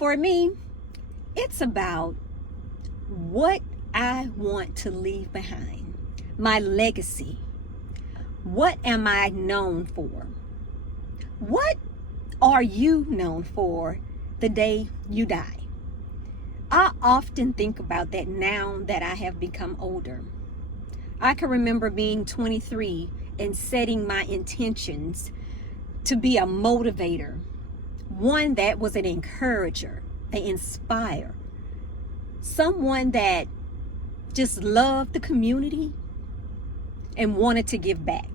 For me, it's about what I want to leave behind, my legacy. What am I known for? What are you known for the day you die? I often think about that now that I have become older. I can remember being 23 and setting my intentions to be a motivator, one that was an encourager, an inspire, someone that just loved the community and wanted to give back.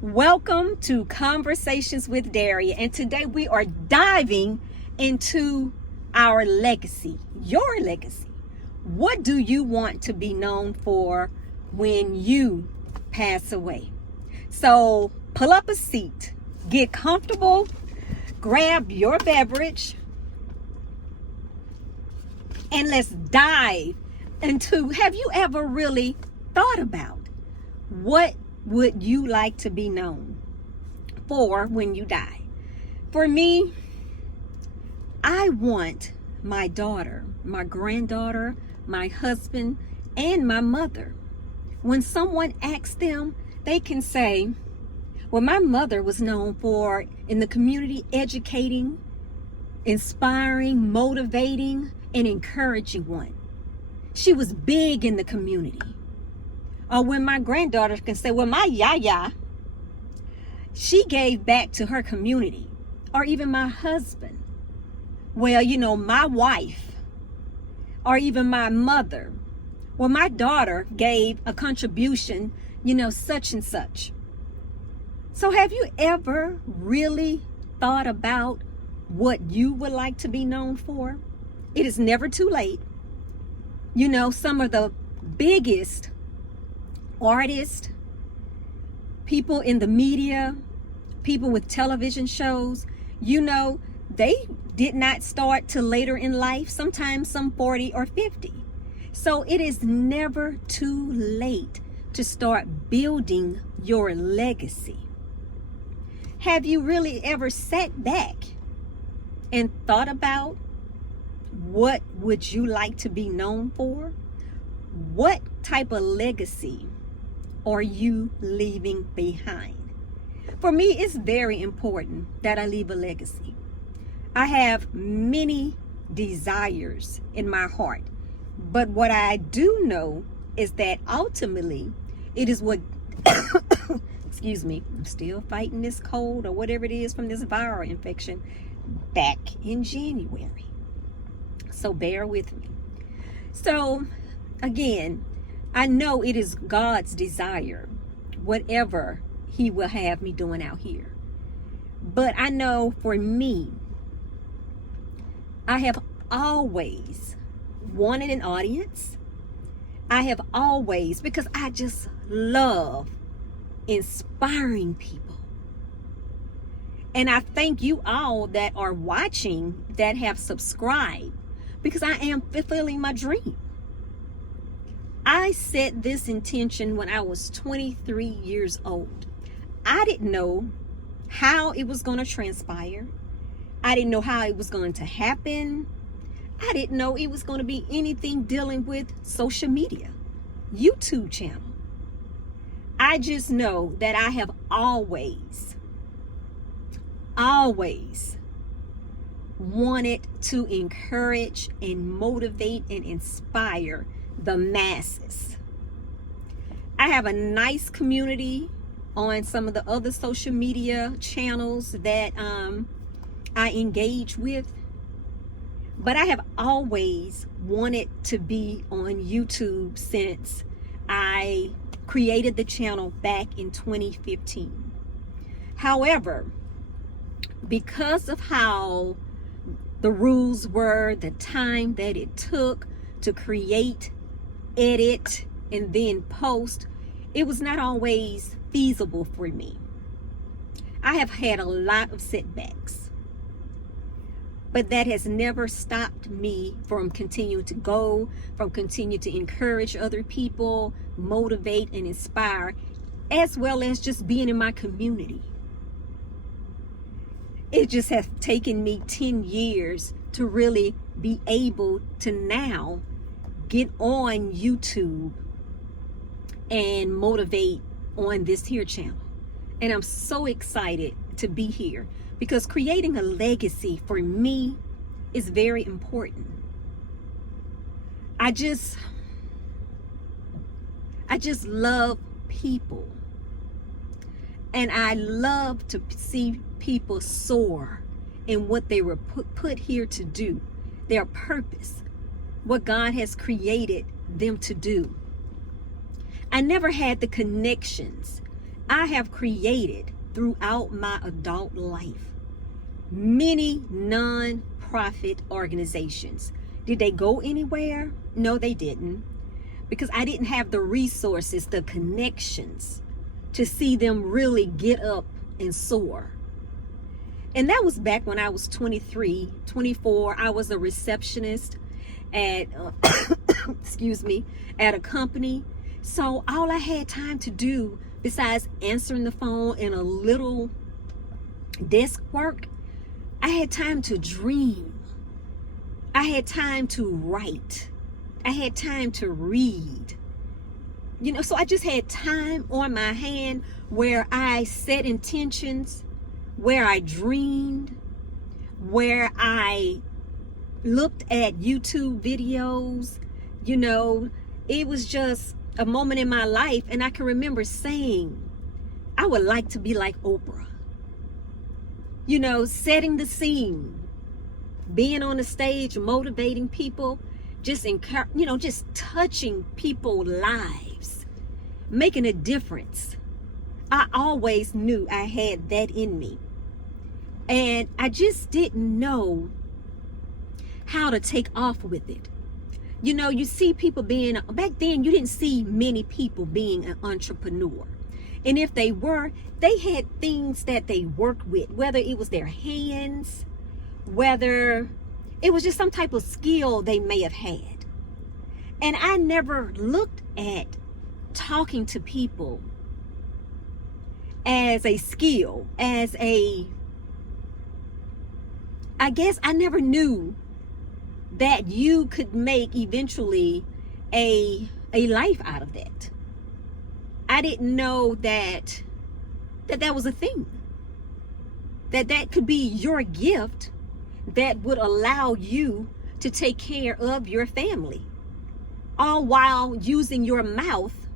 Welcome to Conversations with Daria, and today we are diving into our legacy, your legacy. What do you want to be known for when you pass away? So pull up a seat, get comfortable, grab your beverage, and let's dive into, have you ever really thought about what would you like to be known for when you die? For me, I want my daughter, my granddaughter, my husband, and my mother, when someone asks them, they can say, well, my mother was known for in the community educating, inspiring, motivating, and encouraging one. She was big in the community. Or when my granddaughter can say, well, my yaya, she gave back to her community. Or even my husband. Well, my wife. Or even my mother. Well, my daughter gave a contribution, such and such. So have you ever really thought about what you would like to be known for? It is never too late. Some of the biggest artists, people in the media, people with television shows, they did not start till later in life, sometimes some 40 or 50. So it is never too late to start building your legacy. Have you really ever sat back and thought about what would you like to be known for? What type of legacy are you leaving behind? For me, it's very important that I leave a legacy. I have many desires in my heart, but what I do know is that ultimately it is what excuse me, I'm still fighting this cold or whatever it is from this viral infection back in January. So bear with me. So again, I know it is God's desire, whatever He will have me doing out here. But I know for me, I have always wanted an audience. I have always, because I just love inspiring people. And I thank you all that are watching, that have subscribed, because I am fulfilling my dream. I set this intention when I was 23 years old. I didn't know how it was going to transpire. I didn't know how it was going to happen. I didn't know it was going to be anything dealing with social media, YouTube channel. I just know that I have always wanted to encourage and motivate and inspire the masses. I have a nice community on some of the other social media channels that I engage with, but I have always wanted to be on YouTube since I created the channel back in 2015. However, because of how the rules were, the time that it took to create, edit, and then post, it was not always feasible for me. I have had a lot of setbacks, but that has never stopped me from continuing to go, from continuing to encourage other people, motivate and inspire, as well as just being in my community. It just has taken me 10 years to really be able to now get on YouTube and motivate on this here channel. And I'm so excited to be here because creating a legacy for me is very important. I just love people. And I love to see people soar in what they were put here to do, their purpose, what God has created them to do. I never had the connections I have created throughout my adult life. Many non-profit organizations. Did they go anywhere? No, they didn't. Because I didn't have the resources, the connections to see them really get up and soar. And that was back when I was 23, 24. I was a receptionist at, excuse me, at a company. So all I had time to do besides answering the phone and a little desk work, I had time to dream. I had time to write. I had time to read. You know, so I just had time on my hand where I set intentions, where I dreamed, where I looked at YouTube videos. You know, it was just a moment in my life, and I can remember saying, I would like to be like Oprah. You know, setting the scene, being on the stage, motivating people, just just touching people's lives, making a difference. I always knew I had that in me. And I just didn't know how to take off with it. You know, you see people back then you didn't see many people being an entrepreneur. And if they were, they had things that they worked with, whether it was their hands, whether it was just some type of skill they may have had. And I never looked at talking to people as a skill, I guess I never knew that you could make eventually a life out of that. I didn't know that was a thing. That could be your gift that would allow you to take care of your family, all while using your mouth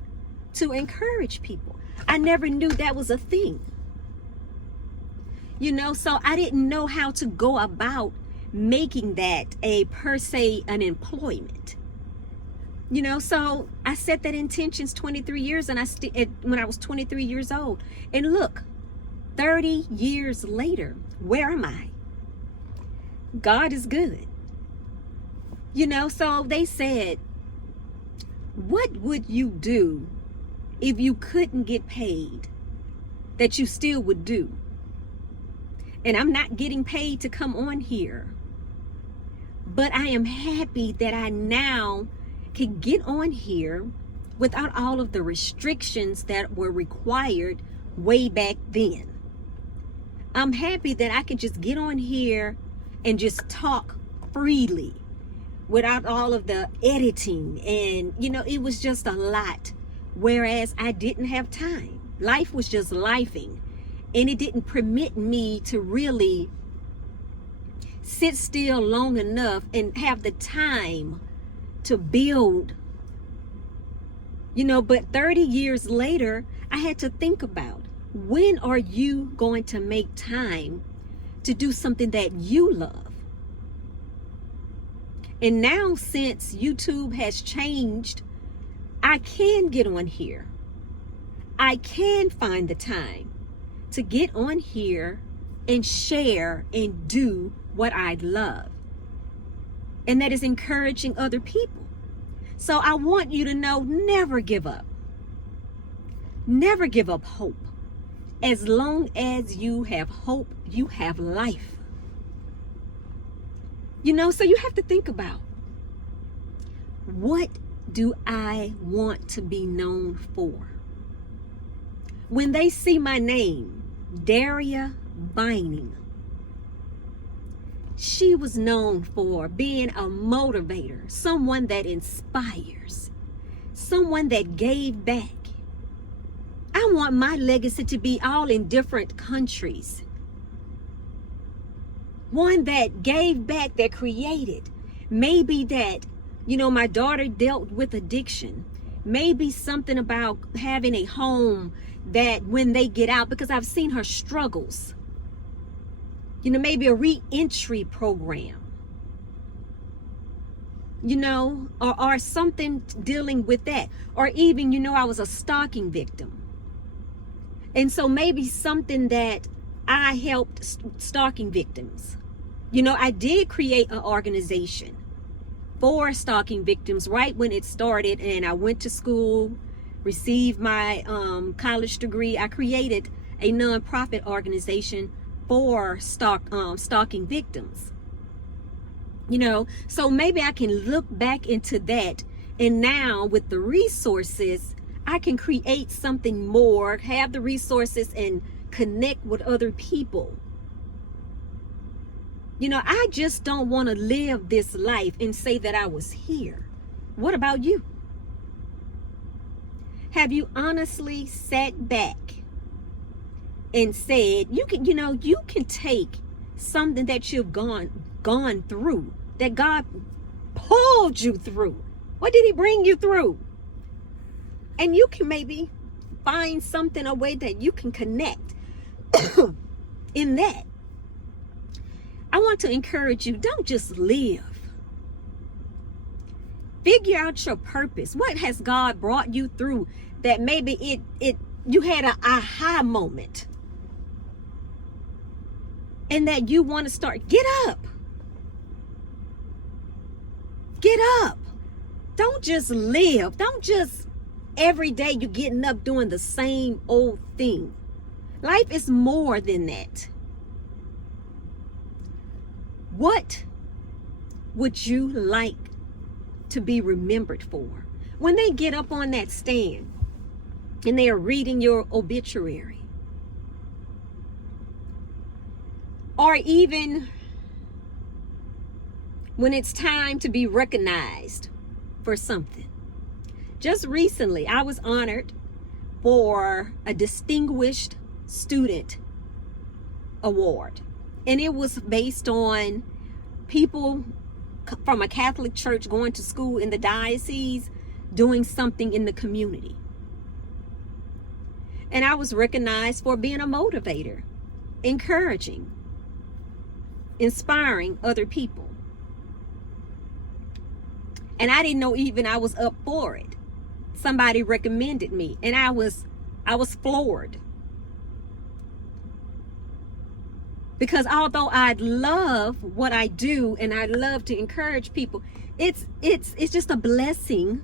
to encourage people. I never knew that was a thing. You know, so I didn't know how to go about making that an employment. You know, so I set that intentions 23 years and when I was 23 years old. And look, 30 years later, where am I? God is good. You know, so they said, what would you do if you couldn't get paid that you still would do? And I'm not getting paid to come on here, but I am happy that I now can get on here without all of the restrictions that were required way back then. I'm happy that I can just get on here and just talk freely without all of the editing. And, you know, it was just a lot. Whereas I didn't have time. Life was just lifing. And it didn't permit me to really sit still long enough and have the time to build. You know, but 30 years later, I had to think about, when are you going to make time to do something that you love? And now, since YouTube has changed, I can get on here. I can find the time to get on here and share and do what I love. And that is encouraging other people. So I want you to know, never give up. Never give up hope. As long as you have hope, you have life. You know, so you have to think about, what do I want to be known for? When they see my name, Daria Vining, she was known for being a motivator, someone that inspires, someone that gave back. I want my legacy to be all in different countries. One that gave back, that created. Maybe that, my daughter dealt with addiction. Maybe something about having a home that when they get out, because I've seen her struggles. Maybe a re-entry program. Or something dealing with that. Or even, I was a stalking victim. And so maybe something that I helped stalking victims. I did create an organization for stalking victims right when it started, and I went to school, received my college degree. I created a nonprofit organization for stalking victims. So maybe I can look back into that, and now with the resources, I can create something more, have the resources, and connect with other people. I just don't want to live this life and say that I was here. What about you? Have you honestly sat back and said, you can take something that you've gone through, that God pulled you through? What did he bring you through? And you can maybe find something, a way that you can connect in that. I want to encourage you, don't just live. Figure out your purpose. What has God brought you through that maybe you had an aha moment, and that you want to start? Get up. Get up. Don't just live. Don't just every day you're getting up doing the same old thing. Life is more than that. What would you like to be remembered for? When they get up on that stand and they are reading your obituary, or even when it's time to be recognized for something. Just recently, I was honored for a Distinguished Student Award. And it was based on people from a Catholic church going to school in the diocese, doing something in the community. And I was recognized for being a motivator, encouraging, inspiring other people. And I didn't know even I was up for it. Somebody recommended me, and I was floored. Because although I love what I do and I love to encourage people, it's just a blessing,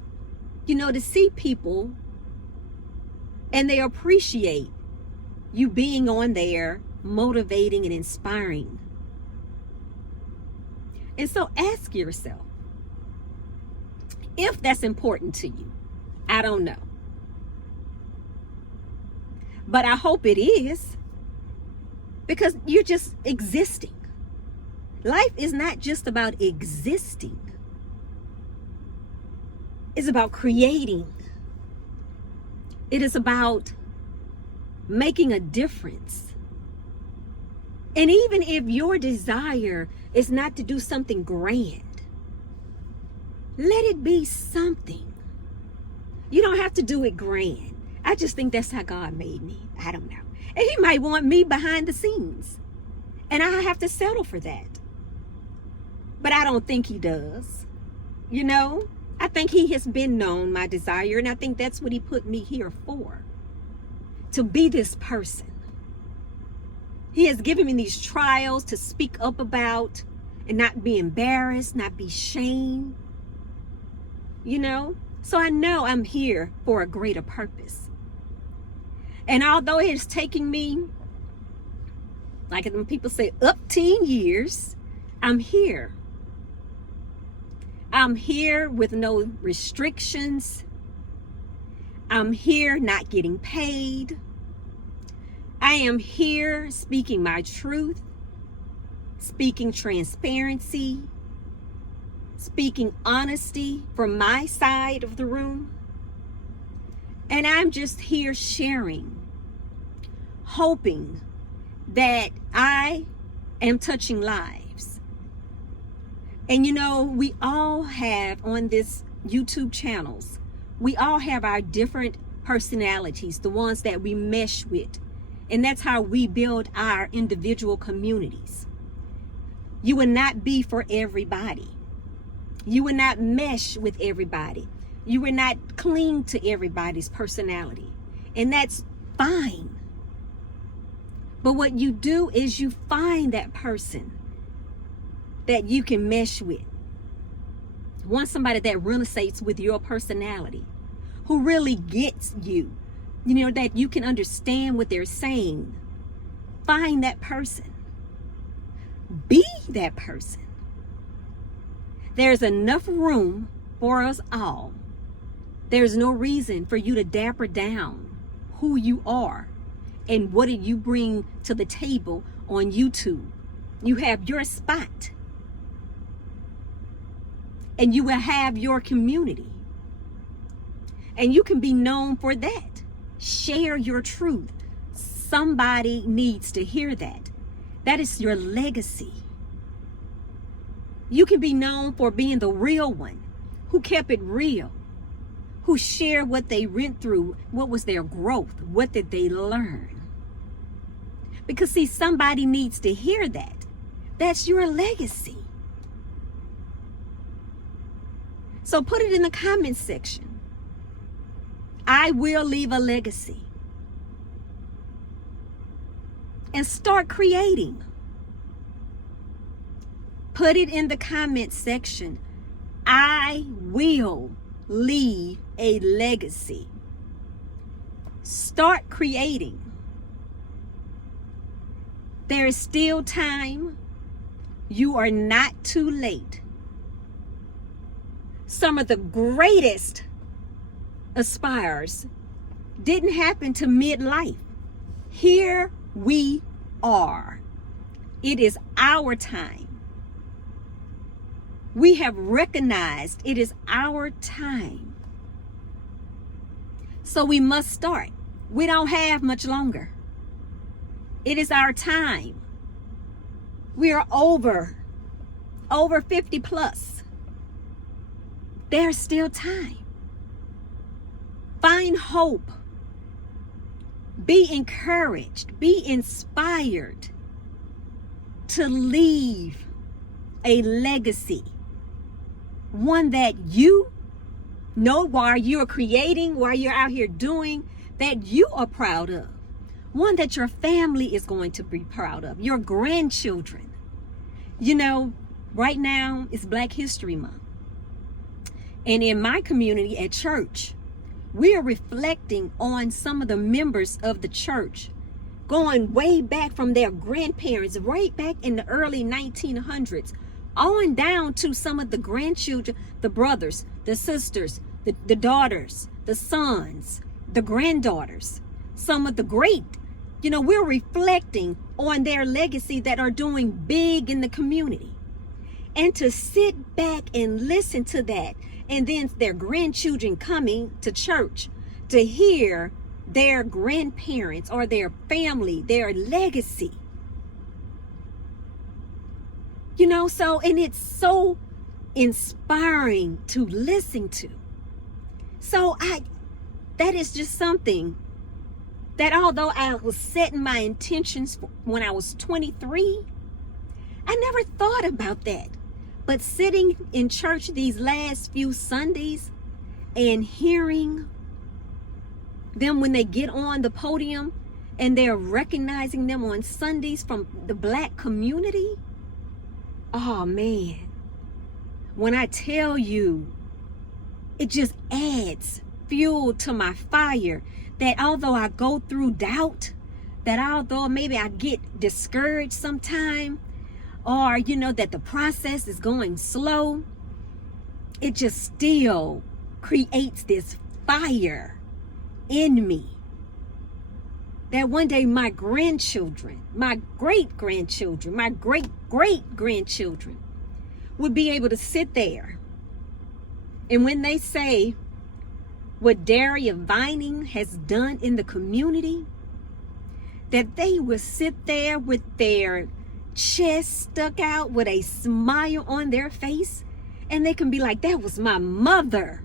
to see people and they appreciate you being on there, motivating and inspiring. And so ask yourself if that's important to you. I don't know. But I hope it is. Because you're just existing. Life is not just about existing. It's about creating. It is about making a difference. And even if your desire is not to do something grand, let it be something. You don't have to do it grand. I just think that's how God made me. I don't know. And he might want me behind the scenes. And I have to settle for that. But I don't think he does. I think he has been known my desire. And I think that's what he put me here for. To be this person. He has given me these trials to speak up about and not be embarrassed, not be shamed. So I know I'm here for a greater purpose. And although it's taking me, like when people say, up 10 years, I'm here. I'm here with no restrictions. I'm here not getting paid. I am here speaking my truth. speaking transparency, speaking honesty from my side of the room. And I'm just here sharing, hoping that I am touching lives. And you know, we all have on this YouTube channels, we all have our different personalities, the ones that we mesh with. And that's how we build our individual communities. You will not be for everybody. You will not mesh with everybody. You will not cling to everybody's personality. And that's fine. But what you do is you find that person that you can mesh with. Want somebody that resonates with your personality, who really gets you, you know, that you can understand what they're saying. Find that person. Be that person. There's enough room for us all. There's no reason for you to damper down who you are and what did you bring to the table on YouTube. You have your spot. And you will have your community. And you can be known for that. Share your truth. Somebody needs to hear that. That is your legacy. You can be known for being the real one, who kept it real, who shared what they went through, what was their growth, what did they learn. Because see, somebody needs to hear that. That's your legacy. So put it in the comments section. I will leave a legacy. And start creating. Put it in the comments section. I will leave a legacy. Start creating. There is still time. You are not too late. Some of the greatest aspires didn't happen to midlife. Here we are. It is our time. We have recognized it is our time. So we must start. We don't have much longer. It is our time. We are over 50 plus. There's still time. Find hope. Be encouraged. Be inspired to leave a legacy. One that you know while you're creating, while you're out here doing, that you are proud of. One that your family is going to be proud of. Your grandchildren. You know, right now it's Black History Month. And in my community at church, we are reflecting on some of the members of the church, going way back from their grandparents, right back in the early 1900s, on down to some of the grandchildren, the brothers, the sisters, the daughters, the sons, the granddaughters, some of the great. You know, we're reflecting on their legacy that are doing big in the community. And to sit back and listen to that, and then their grandchildren coming to church to hear their grandparents or their family, their legacy. You know, so, and it's so inspiring to listen to. So that is just something that although I was setting my intentions when I was 23, I never thought about that. But sitting in church these last few Sundays and hearing them when they get on the podium and they're recognizing them on Sundays from the Black community. Oh man, when I tell you, it just adds fuel to my fire, that although I go through doubt, that although maybe I get discouraged sometime, or you know that the process is going slow, it just still creates this fire in me that one day my grandchildren, my great-grandchildren, my great-great-grandchildren would be able to sit there. And when they say what Daria Vining has done in the community, that they will sit there with their chest stuck out with a smile on their face, and they can be like, that was my mother.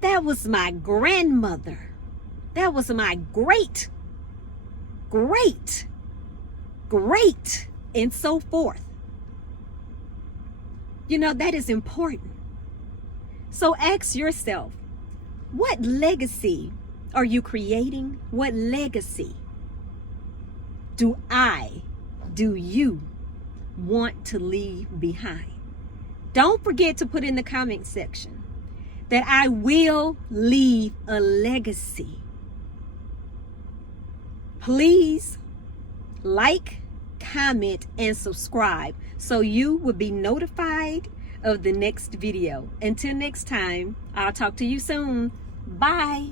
That was my grandmother. That was my great, and so forth. You know, that is important. So ask yourself, what legacy are you creating? What legacy do you want to leave behind? Don't forget to put in the comment section that I will leave a legacy. Please like, comment, and subscribe so you will be notified of the next video. Until next time, I'll talk to you soon. Bye.